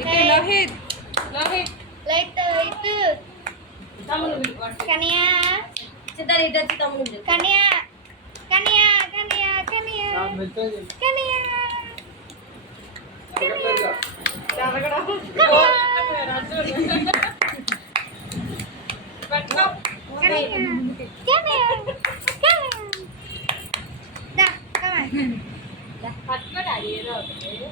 itu lahit lahit Laita itu kania cita cita cita mundur kania kania kania kania kania Come on. Come on. Come on. Come on. Come on. Come Da, Come on. Come on. Come on.